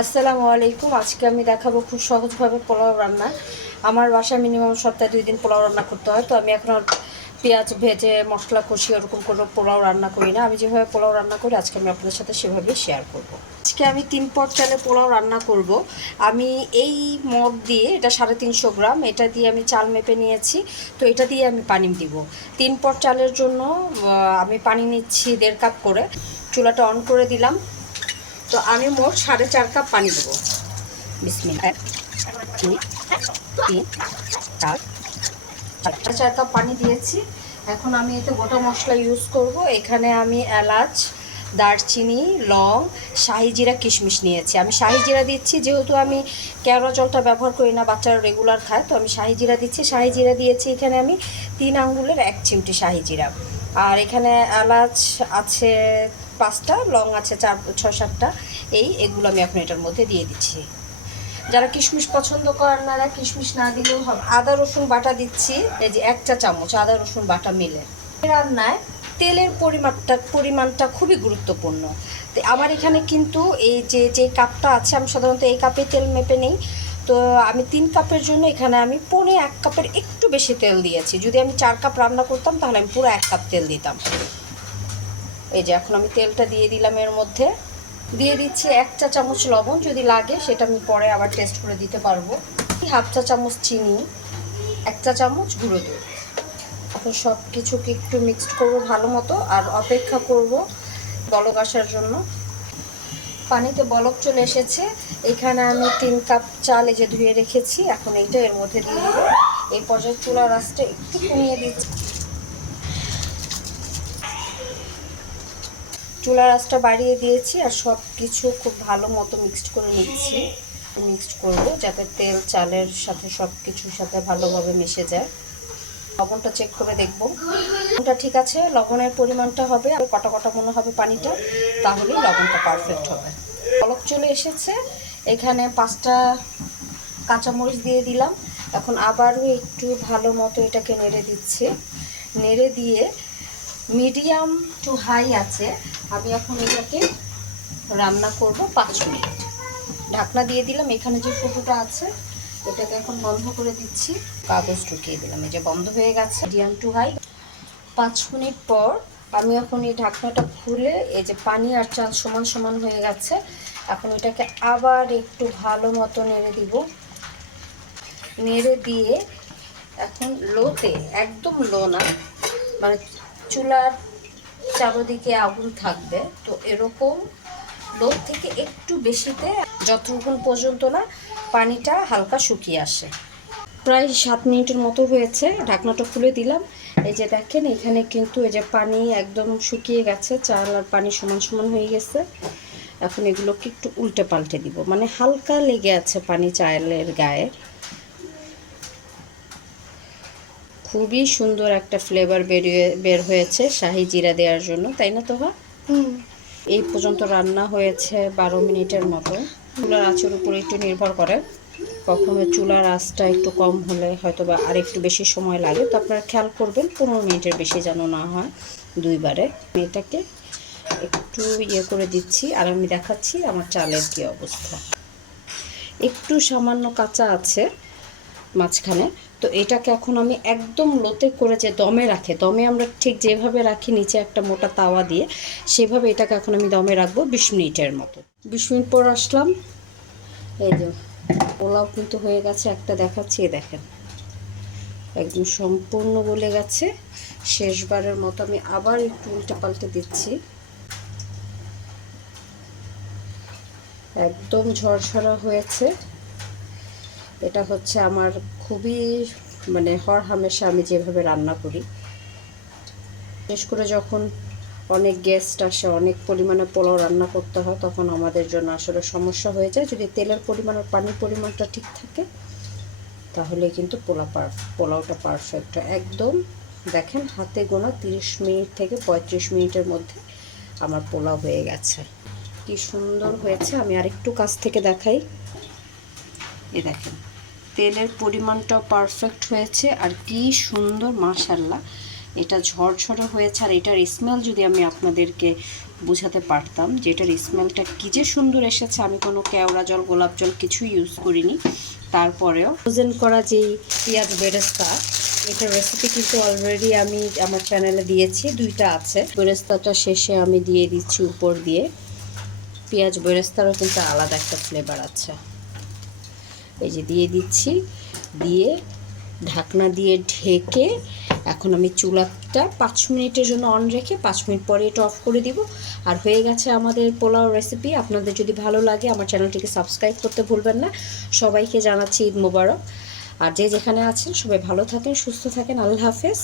আসসালামু আলাইকুম। আজকে আমি দেখাবো খুব সহজভাবে পোলাও রান্না। আমার বাসায় মিনিমাম সপ্তাহে 2 দিন পোলাও রান্না করতে হয়, তো আমি এখন আর পেঁয়াজ ভেজে মশলা কষিয়ে ওরকম কোনো পোলাও রান্না করি না। আমি যেভাবে পোলাও রান্না করি আজকে আমি আপনাদের সাথে সেভাবেই শেয়ার করব। আজকে আমি 3 পট চালে পোলাও রান্না করব। আমি এই মগ দিয়ে, এটা 350 গ্রাম, এটা দিয়ে আমি চাল মেপে নিয়েছি। তো এটা দিয়ে আমি পানি দিব। 3 পট চালের জন্য আমি পানি নিচ্ছি 1.5 কাপ করে। চুলাটা অন করে দিলাম। তো আমি মোট 4.5 কাপ পানি দেবো। বিসমিল্লাহ। 1 2 3 4 4.5 কাপ পানি দিয়েছি। এখন আমি এতে গোটা মশলা ইউজ করব। এখানে আমি এলাচ, দারচিনি, লং, শাহি জিরা, কিশমিশ নিয়েছি। আমি শাহি জিরা দিচ্ছি যেহেতু আমি কেওড়া জলটা ব্যবহার করি না, বাচ্চারা রেগুলার খায়, তো আমি শাহি জিরা দিচ্ছি। শাহি জিরা দিয়েছি এখানে আমি 3 আঙ্গুলের 1 চিমটি শাহি জিরা। আর এখানে এলাচ আছে 5টা, লং আছে 4-6-7টা। এগুলো আমি এখন এটার মধ্যে দিয়ে দিচ্ছি। যারা কিশমিশ পছন্দ করেন না, কিশমিশ না দিলেও হবে। আদা রসুন বাটা দিচ্ছি, এই যে 1 চা চামচ আদা রসুন বাটা মিলে। রান্নায় তেলের পরিমাণটা খুবই গুরুত্বপূর্ণ। তো আমার এখানে কিন্তু এই যে কাপটা আছে, আমি সাধারণত এই কাপে তেল মেপে নেই। তো আমি 3 কাপের জন্য এখানে আমি 1.5 কাপের একটু বেশি তেল দিয়েছি। যদি আমি 4 কাপ রান্না করতাম তাহলে আমি পুরো 1 কাপ তেল দিতাম। এই যে এখন আমি তেলটা দিয়ে দিলাম। এর মধ্যে দিয়ে দিচ্ছি 1 চা চামচ লবণ, যদি লাগে সেটা আমি পরে আবার টেস্ট করে দিতে পারবো। 1/2 চা চামচ চিনি, 1 চা চামচ গুঁড়ো দুধ। এখন সব কিছুকে একটু মিক্সড করবো ভালো মতো, আর অপেক্ষা করব বলক আসার জন্য। পানিতে বলক চলে এসেছে। এখানে আমি 3 কাপ চাল এই যে ধুয়ে রেখেছি, এখন এইটা এর মধ্যে দিয়ে দেবো। এই পর্যায়ে চুলার আঁচটা একটু কমিয়ে দিচ্ছি। চুলার আঁচটা বাড়িয়ে দিয়েছি আর সব কিছু খুব ভালো মতো মিক্সড করে নিচ্ছি। মিক্সড করব যাতে তেল চালের সাথে সব কিছুর সাথে ভালোভাবে মিশে যায়। লবণটা চেক করে দেখব, লবণটা ঠিক আছে। লবণের পরিমাণটা হবে কটা কটা মনে হবে পানিটা, তাহলেই লবণটা পারফেক্ট হবে। বলক চলে এসেছে। এখানে 5টা কাঁচামরিচ দিয়ে দিলাম। এখন আবারও একটু ভালো মতো এটাকে নেড়ে দিচ্ছি। নেড়ে দিয়ে মিডিয়াম টু হাই আছে আমি এখন এটাকে রান্না করব 5 মিনিট। ঢাকনা দিয়ে দিলাম। এখানে যে ফুটোটা আছে এটাকে এখন বন্ধ করে দিচ্ছি। কাগজ ঢুকিয়ে দিলাম, এই যে বন্ধ হয়ে গেছে। মিডিয়াম টু হাই 5 মিনিট পর আমি এখন এই ঢাকনাটা খুলে, এই যে পানি আর চাল সমান সমান হয়ে গেছে। এখন এটাকে আবার একটু ভালো মতো নেড়ে দিব। নেড়ে দিয়ে এখন লোতে, একদম লো না, মানে চুলার চারদিকে আগুন থাকবে, তো এরকম লো থেকে একটু বেশিতে, যতক্ষণ পর্যন্ত না পানিটা হালকা শুকিয়ে আসে। প্রায় 7 মিনিটের মতো হয়েছে। ঢাকনাটা খুলে দিলাম। এই যে দেখেন এখানে কিন্তু এই যে পানি একদম শুকিয়ে গেছে, চাল আর পানি সমান সমান হয়ে গেছে। এখন এগুলোকে একটু উল্টে পাল্টে দিব, মানে হালকা লেগে আছে পানি চালের গায়ে। খুবই সুন্দর একটা ফ্লেভার বের হয়েছে শাহি জিরা দেওয়ার জন্য, তাই না তোহা? এই পর্যন্ত রান্না হয়েছে 12 মিনিটের মতো। চুলার আঁচের উপর একটু নির্ভর করে, কখনো চুলার আঁচটা একটু কম হলে হয়তো বা আর একটু বেশি সময় লাগে, তো আপনারা খেয়াল করবেন 15 মিনিটের বেশি যেন না হয় দুইবারে। এটাকে একটু করে দিচ্ছি আর আমি দেখাচ্ছি আমার চালের কী অবস্থা। একটু সামান্য কাঁচা আছে মাঝখানে, তো এটাকে এখন আমি একদম লোতে করে, যে দমে রাখে, দমে আমরা ঠিক যেভাবে রাখি নিচে একটা মোটা তাওয়া দিয়ে, সেভাবে এটাকে এখন আমি দমে রাখবো 20 মিনিটের মতো। 20 মিনিট পর আসলাম। এই যে পোলাও কিন্তু হয়ে গেছে, একটা দেখাচ্ছি, দেখেন একদম সম্পূর্ণ গলে গেছে। শেষবারের মতো আমি আবার একটু উল্টে পাল্টে দিচ্ছি। একদম ঝরঝরা হয়েছে। এটা হচ্ছে আমার খুবই, মানে হরহামেশা আমি যেভাবে রান্না করি, বিশেষ করে যখন অনেক গেস্ট আসে, অনেক পরিমাণে পোলাও রান্না করতে হয়, তখন আমাদের জন্য আসলে সমস্যা হয়ে যায়। যদি তেলের পরিমাণ আর পানির পরিমাণটা ঠিক থাকে তাহলে কিন্তু পোলাওটা পারফেক্ট একদম। দেখেন হাতে গোনা 30 মিনিট থেকে 35 মিনিটের মধ্যে আমার পোলাও হয়ে গেছে। কি সুন্দর হয়েছে। আমি আরেকটু কাছ থেকে দেখাই। এই দেখেন তেলের পরিমাণটাও পারফেক্ট হয়েছে, আর কি সুন্দর, মাশাআল্লাহ। এটা ঝরঝরে হয়েছে। আর এটার স্মেল যদি আমি আপনাদেরকে বোঝাতে পারতাম যে এটার স্মেলটা কী যে সুন্দর এসেছে। আমি কোনো কেওড়া জল, গোলাপ জল কিছুই ইউজ করিনি। তারপরেও ফ্রোজেন করা যেই পেঁয়াজ বেরেস্তা, এটার রেসিপি কিন্তু অলরেডি আমি আমার চ্যানেলে দিয়েছি, 2টা আছে। বেরেস্তাটা শেষে আমি দিয়ে দিচ্ছি উপর দিয়ে। পেঁয়াজ বেরেস্তারও কিন্তু আলাদা একটা ফ্লেভার আছে। এই যে দিয়ে দিচ্ছি, দিয়ে ঢাকনা দিয়ে ঢেকে এখন আমি চুলাটা 5 মিনিটের জন্য অন রেখে 5 মিনিট পরে এটা অফ করে দিব। আর হয়ে গেছে আমাদের পোলাও রেসিপি। আপনাদের যদি ভালো লাগে আমার চ্যানেলটিকে সাবস্ক্রাইব করতে ভুলবেন না। সবাইকে জানাচ্ছি ঈদ মোবারক। আর যে যেখানে আছেন সবাই ভালো থাকেন, সুস্থ থাকেন। আল্লাহ হাফেজ।